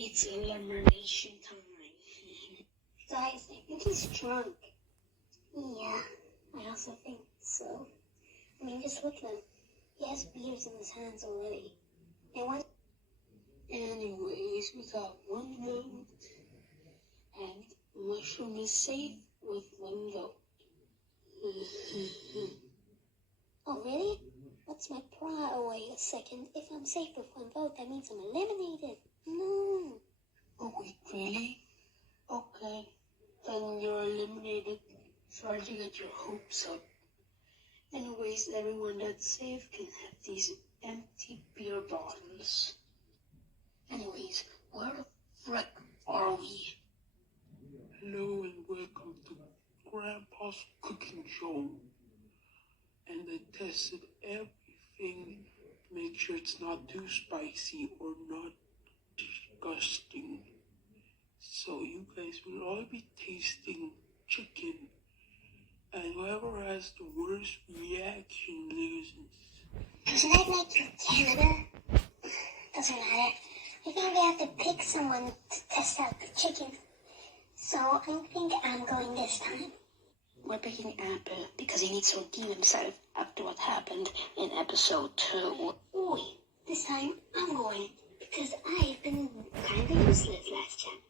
It's elimination time. Guys, I think he's drunk. Yeah, I also think so. I mean, just look at him. He has beers in his hands already. And what? Anyways, we got one vote, and Mushroom is safe with one vote. Oh, really? What's my pride? Oh, wait a second. If I'm safe with one vote, that means I'm eliminated. No. Oh, wait, really? Okay, then you're eliminated. Sorry to get your hopes up. Anyways, everyone that's safe can have these empty beer bottles. Anyways, where the frick are we? Hello and welcome to Grandpa's cooking show. And I tested everything to make sure it's not too spicy or not disgusting. So you guys will all be tasting chicken, and whoever has the worst reaction loses. Should I make you Canada? Doesn't matter. I think we have to pick someone to test out the chicken. So I think I'm going this time. We're picking Apple because he needs to redeem himself after what happened in episode 2. Oi, this time I'm going because I've been kind of useless last challenge.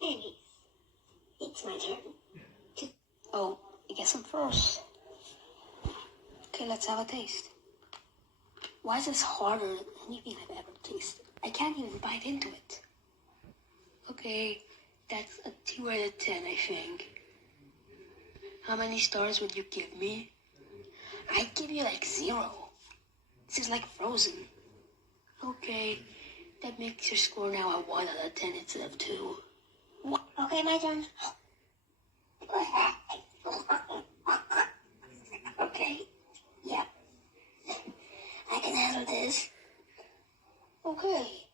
Anyways, it's my turn. Oh, I guess I'm first. Okay, let's have a taste. Why is this harder than anything I've ever tasted? I can't even bite into it. Okay, that's a 2 out of 10, I think. How many stars would you give me? I'd give you like 0. This is like Frozen. Okay, that makes your score now a 1 out of 10 instead of 2. Okay, my turn. Okay, yep. I can handle this. Okay,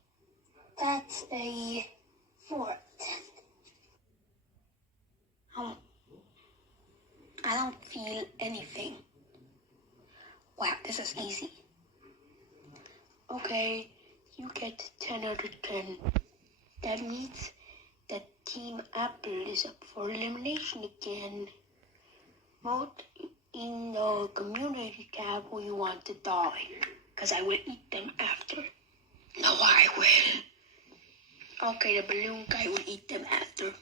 that's a 4. I don't feel anything. Wow, this is easy. Okay, you get 10 out of 10. That means that Team Apple is up for elimination again. Vote in the community tab who you want to die, because I will eat them after. No, I will. Okay, the balloon guy will eat them after.